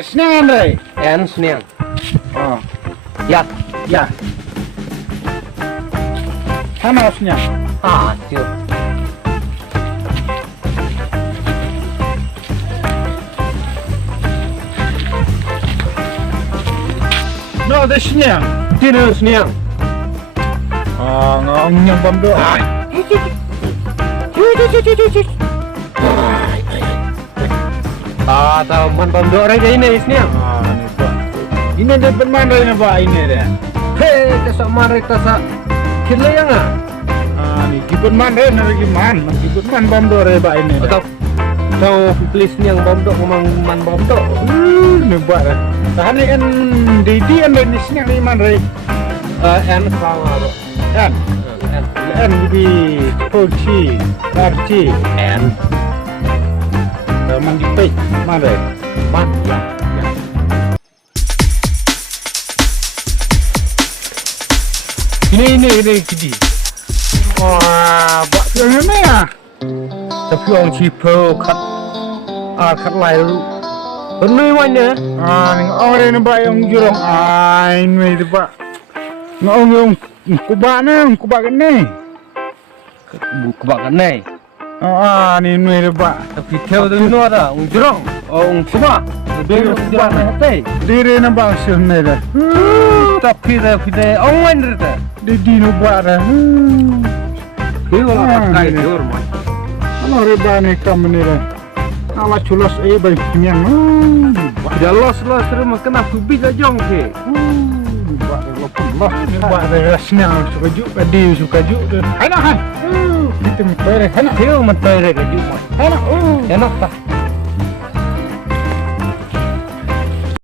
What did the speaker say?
Senang Andre. En senang. Oh, Ya. ya. Sana senang. Ha, chưa. No, ada senang. Tidak senang. Ah, ngong nyong bom do. Ah, tahu man pam do orang ini senang. Ah, ni Pak. Ini dia bermain ni Pak ini dia. Hei, kesak marek kesak. Kira yang ah. Ah, ni kibun man dia lagi man. Kibun man bom do re Pak ini. Atau tahu please ni yang bom do memang man bom do. Ni Pak. Tahan ni en di en ni senang ni man re. En kau apa? Kan? En. En di Polci, Arci. En. Man di pej man re. Man. Ya. Ini kidi. Wah, Pak yang ni ah. Tapi orang cipo kat kat lain. Benar mana? Ah, ni orang ni Pak yang jurong ain ni tu Pak. Ngong yung kubak ni. Kebakan ni. Ah, ni tu Pak. Tapi tahu tu ni ada. Ujurong. Oh, kuba. Dia ujurong hati. Diri na Pak sih ni dah. Tapi dah online dah. Di nu Pak dah. Dia orang pakai dia orang. Ano riba ni kami ni dah. Ala culas baik kenyang. Dah los terus kena kubi dah jong ke. Pak Allah. Ni Pak dah senang suka juk di suka juk. Anak han. Kita mesti Dia mentai ke jumpa. anak. Enak tak?